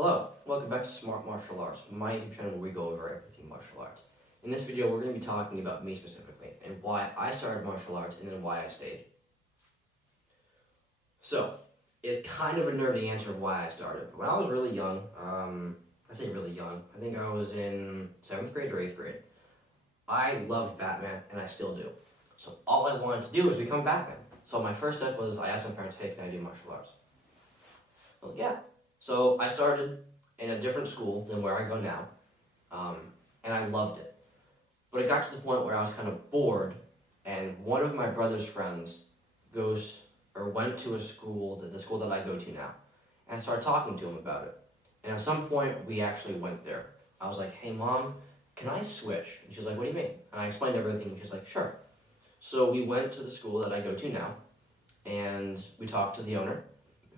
Hello, welcome back to Smart Martial Arts, my YouTube channel where we go over everything martial arts. In this video, we're going to be talking about me specifically, and why I started martial arts, and then why I stayed. So, it's kind of a nerdy answer of why I started. When I was really young, I say really young, I think I was in 7th grade or 8th grade, I loved Batman, and I still do. So all I wanted to do was become Batman. So my first step was, I asked my parents, hey, can I do martial arts? Well, yeah. So I started in a different school than where I go now, and I loved it. But it got to the point where I was kind of bored, and one of my brother's friends went to the school that I go to now, and I started talking to him about it. And at some point, we actually went there. I was like, hey mom, can I switch? And she was like, what do you mean? And I explained everything, and she was like, sure. So we went to the school that I go to now, and we talked to the owner,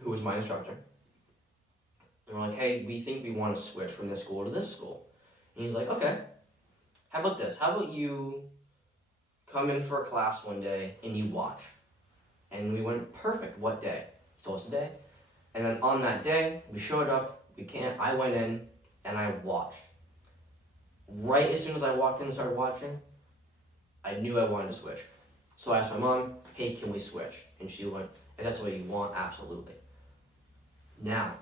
who was my instructor. And we're like, hey, we think we want to switch from this school to this school. And he's like, okay, how about this? How about you come in for a class one day and you watch? And we went, perfect, what day? He told us a day. And then on that day, we showed up, I went in and I watched. Right as soon as I walked in and started watching, I knew I wanted to switch. So I asked my mom, hey, can we switch? And she went, if that's what you want, absolutely. Now,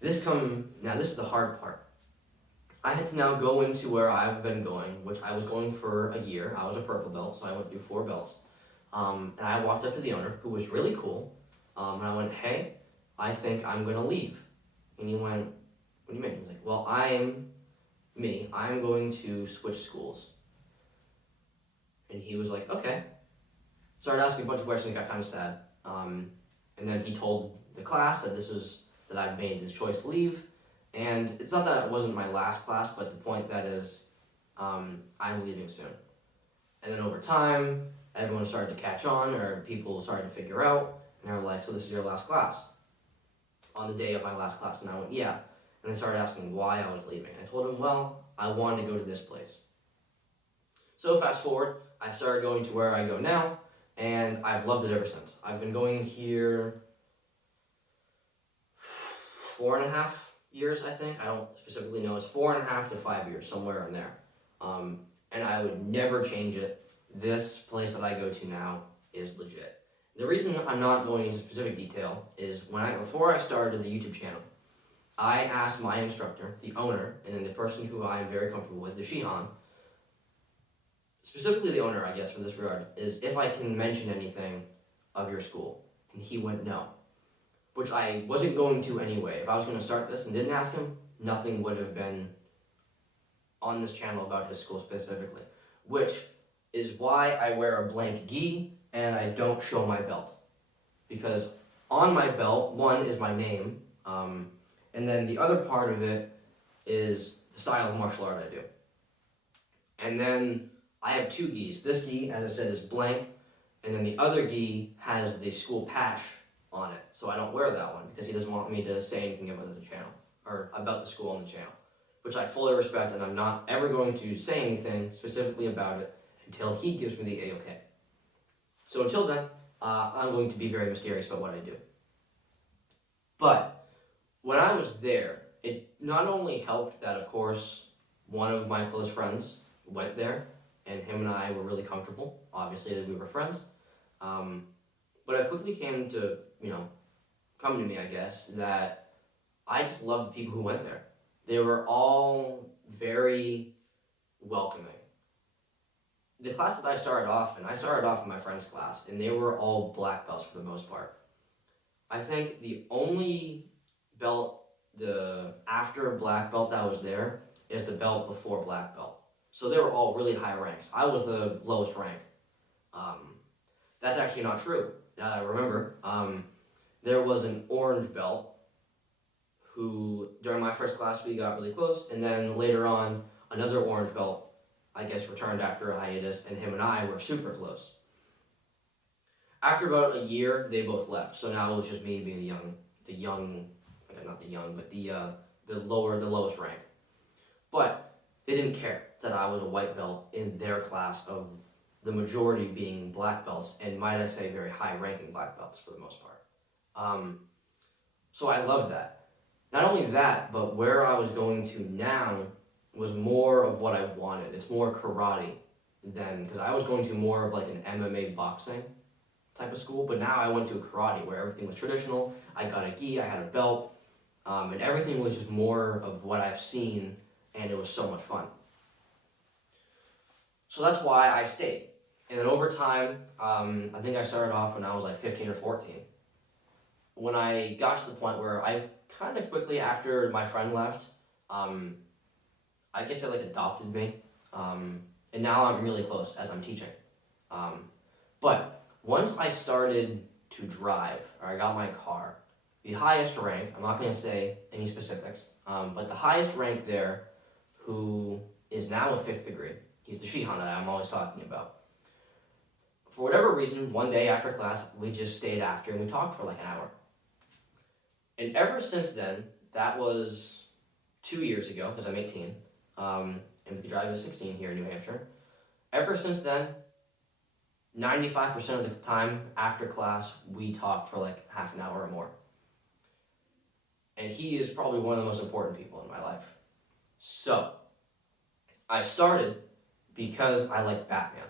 this is the hard part. I had to now go into where I've been going, which I was going for a year. I was a purple belt, so I went through 4 belts. And I walked up to the owner, who was really cool, and I went, hey, I think I'm going to leave. And he went, what do you mean? He's like, well, I'm going to switch schools. And he was like, okay. Started asking a bunch of questions, got kind of sad. And then he told the class that I've made the choice to leave. And it's not that it wasn't my last class, but the point that is, I'm leaving soon. And then over time, everyone started to catch on, or people started to figure out, and they were like, so this is your last class? On the day of my last class, and I went, yeah. And they started asking why I was leaving. I told them, well, I wanted to go to this place. So fast forward, I started going to where I go now, and I've loved it ever since. I've been going here 4.5 years, I think. I don't specifically know. It's 4.5 to 5 years, somewhere in there. And I would never change it. This place that I go to now is legit. The reason I'm not going into specific detail is before I started the YouTube channel, I asked my instructor, the owner, and then the person who I am very comfortable with, the Shihan, specifically the owner, I guess, for this regard, is if I can mention anything of your school. And he went, no. Which I wasn't going to anyway. If I was going to start this and didn't ask him, nothing would have been on this channel about his school specifically. Which is why I wear a blank gi and I don't show my belt. Because on my belt, one is my name, and then the other part of it is the style of martial art I do. And then I have 2 gis. This gi, as I said, is blank, and then the other gi has the school patch on it. So I don't wear that one because he doesn't want me to say anything about the channel, or about the school on the channel, which I fully respect, and I'm not ever going to say anything specifically about it until he gives me the A-OK. So until then, I'm going to be very mysterious about what I do. But when I was there, it not only helped that, of course, one of my close friends went there, and him and I were really comfortable. Obviously, we were friends. But it quickly came to, come to me, I guess, that I just loved the people who went there. They were all very welcoming. The class that I started off in my friend's class, and they were all black belts for the most part. I think the only belt, after black belt that was there, is the belt before black belt. So they were all really high ranks. I was the lowest rank. That's actually not true. I remember, there was an orange belt who, during my first class, we got really close, and then later on, another orange belt, I guess, returned after a hiatus, and him and I were super close. After about a year, they both left, so now it was just me being the lowest rank. But they didn't care that I was a white belt in their class, of the majority being black belts, and might I say very high-ranking black belts for the most part. So I loved that. Not only that, but where I was going to now was more of what I wanted. It's more karate than, because I was going to more of like an MMA boxing type of school, but now I went to a karate where everything was traditional. I got a gi, I had a belt, and everything was just more of what I've seen, and it was so much fun. So that's why I stayed. And then over time, I think I started off when I was like 15 or 14. When I got to the point where I kind of quickly after my friend left, I guess they like adopted me. And now I'm really close as I'm teaching. But once I started to drive, or I got my car, the highest rank, I'm not going to say any specifics, but the highest rank there, who is now a 5th degree, he's the Shihan that I'm always talking about. For whatever reason, one day after class, we just stayed after and we talked for like an hour. And ever since then, that was 2 years ago, because I'm 18, and we could drive at 16 here in New Hampshire. Ever since then, 95% of the time after class, we talk for like half an hour or more. And he is probably one of the most important people in my life. So, I started because I like Batman.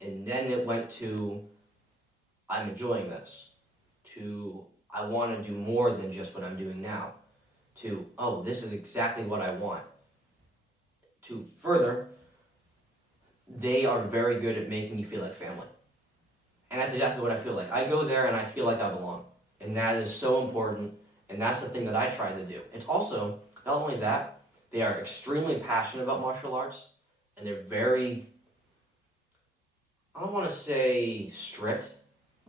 And then it went to, I'm enjoying this, to, I want to do more than just what I'm doing now, to, oh, this is exactly what I want. To further, they are very good at making you feel like family. And that's exactly what I feel like. I go there and I feel like I belong. And that is so important, and that's the thing that I try to do. It's also, not only that, they are extremely passionate about martial arts, and they're very, I don't want to say strict,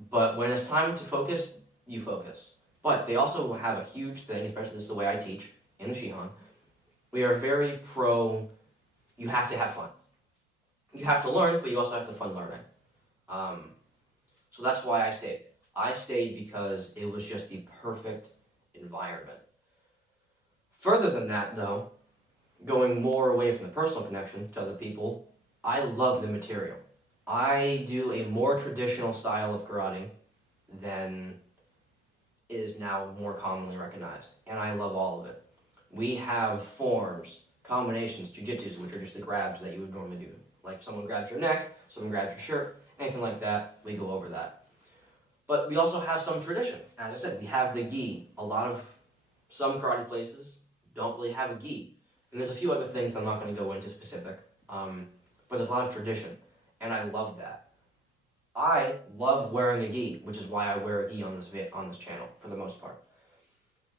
but when it's time to focus, you focus. But they also have a huge thing, especially this is the way I teach in the Shihan. We are very pro, you have to have fun. You have to learn, but you also have to fun learning. So that's why I stayed. I stayed because it was just the perfect environment. Further than that, though, going more away from the personal connection to other people, I love the material. I do a more traditional style of karate than is now more commonly recognized, and I love all of it. We have forms, combinations, jujitsus, which are just the grabs that you would normally do. Like someone grabs your neck, someone grabs your shirt, anything like that, we go over that. But we also have some tradition. As I said, we have the gi. Some karate places don't really have a gi. And there's a few other things I'm not going to go into specific, but there's a lot of tradition, and I love that. I love wearing a gi, which is why I wear a gi on this channel for the most part.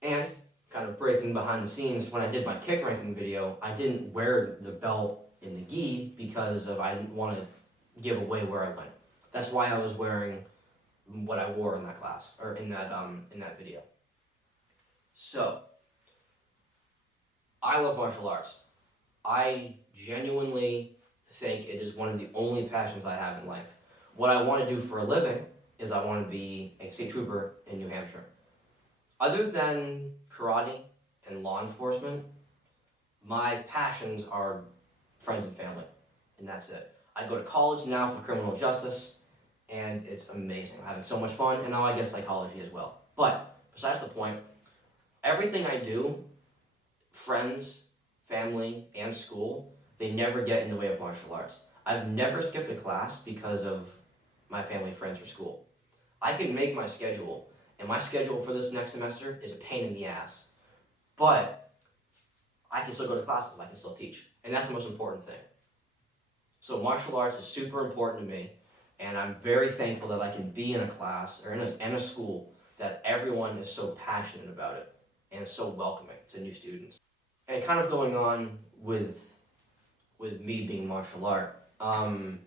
And kind of breaking behind the scenes, when I did my kick ranking video, I didn't wear the belt in the gi because I didn't want to give away where I went. That's why I was wearing what I wore in that class, or in that video. So, I love martial arts. I genuinely think it is one of the only passions I have in life. What I want to do for a living is I want to be a state trooper in New Hampshire. Other than karate and law enforcement, my passions are friends and family, and that's it. I go to college now for criminal justice, and it's amazing. I'm having so much fun, and now I guess psychology as well. But, besides the point, everything I do, friends, family, and school, they never get in the way of martial arts. I've never skipped a class because of my family, friends, or school. I can make my schedule, and my schedule for this next semester is a pain in the ass. But I can still go to classes, I can still teach, and that's the most important thing. So martial arts is super important to me, and I'm very thankful that I can be in a class or in a school that everyone is so passionate about it and so welcoming to new students. And kind of going on with me being martial art, I'm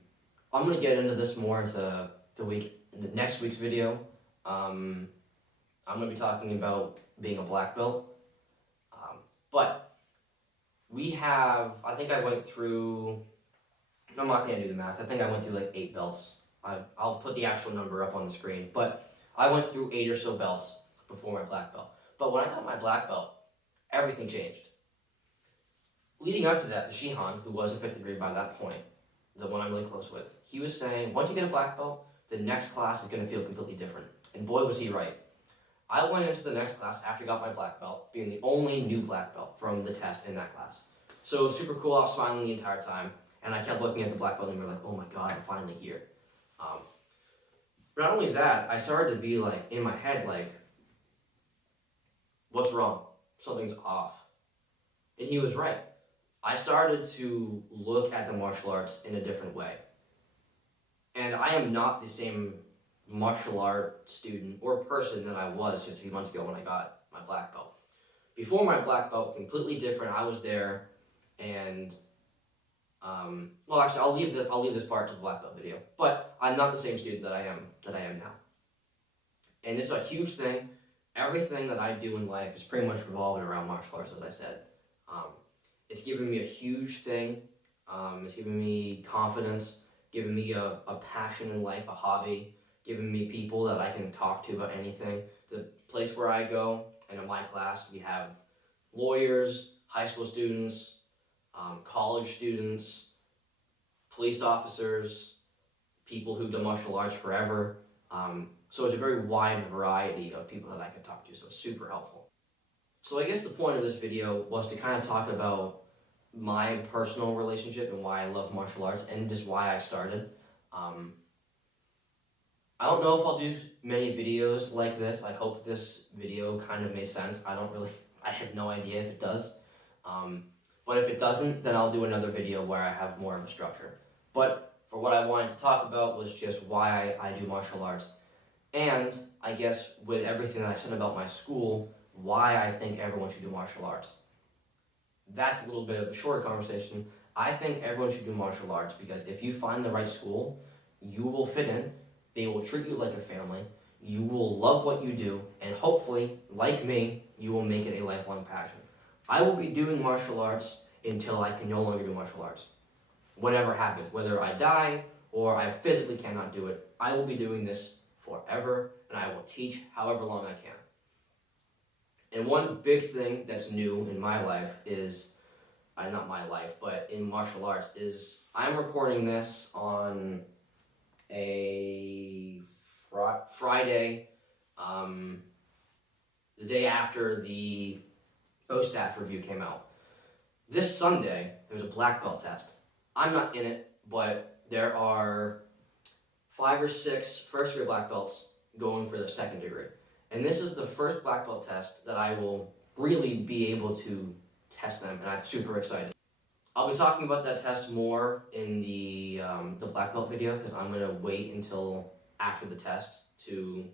going to get into this more into in the next week's video. I'm going to be talking about being a black belt. But we have, I think I went through, I'm not going to do the math, I think I went through like 8 belts. I'll put the actual number up on the screen, but I went through 8 or so belts before my black belt. But when I got my black belt, everything changed. Leading up to that, the Shihan, who was a 5th degree by that point, the one I'm really close with, he was saying, once you get a black belt, the next class is going to feel completely different. And boy, was he right. I went into the next class after I got my black belt, being the only new black belt from the test in that class. So it was super cool. I was smiling the entire time, and I kept looking at the black belt and we were like, oh my god, I'm finally here. But not only that, I started to be like, in my head, like, what's wrong? Something's off. And he was right. I started to look at the martial arts in a different way. And I am not the same martial art student or person that I was just a few months ago when I got my black belt. Before my black belt, completely different. I was there, and well, actually, I'll leave this part to the black belt video. But I'm not the same student that I am now, and it's a huge thing. Everything that I do in life is pretty much revolving around martial arts, as I said. It's given me a huge thing. It's given me confidence, given me a passion in life, a hobby, given me people that I can talk to about anything. The place where I go, and in my class, we have lawyers, high school students, college students, police officers, people who've done martial arts forever. So it's a very wide variety of people that I can talk to, so it's super helpful. So I guess the point of this video was to kind of talk about my personal relationship and why I love martial arts and just why I started. I don't know if I'll do many videos like this. I hope this video kind of made sense. I have no idea if it does. But if it doesn't, then I'll do another video where I have more of a structure. But for what I wanted to talk about was just why I do martial arts. And I guess with everything that I said about my school, why I think everyone should do martial arts. That's a little bit of a shorter conversation. I think everyone should do martial arts because if you find the right school, you will fit in, they will treat you like a family, you will love what you do, and hopefully, like me, you will make it a lifelong passion. I will be doing martial arts until I can no longer do martial arts. Whatever happens, whether I die or I physically cannot do it, I will be doing this forever, and I will teach however long I can. And one big thing that's new in my life is, not my life, but in martial arts, is I'm recording this on a Friday, the day after the OSTAT review came out. This Sunday, there's a black belt test. I'm not in it, but there are 5 or 6 first-degree black belts going for their second degree. And this is the first black belt test that I will really be able to test them, and I'm super excited. I'll be talking about that test more in the black belt video because I'm going to wait until after the test to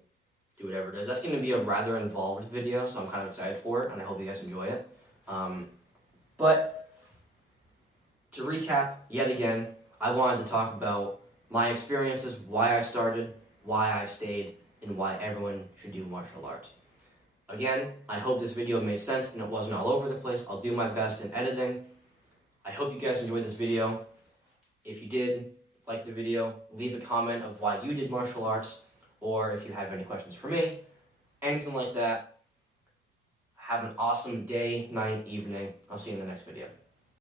do whatever it is. That's going to be a rather involved video, so I'm kind of excited for it, and I hope you guys enjoy it. But to recap, yet again, I wanted to talk about my experiences, why I started, why I stayed, and why everyone should do martial arts. Again, I hope this video made sense and it wasn't all over the place. I'll do my best in editing. I hope you guys enjoyed this video. If you did like the video, leave a comment of why you did martial arts, or if you have any questions for me, anything like that. Have an awesome day, night, evening. I'll see you in the next video.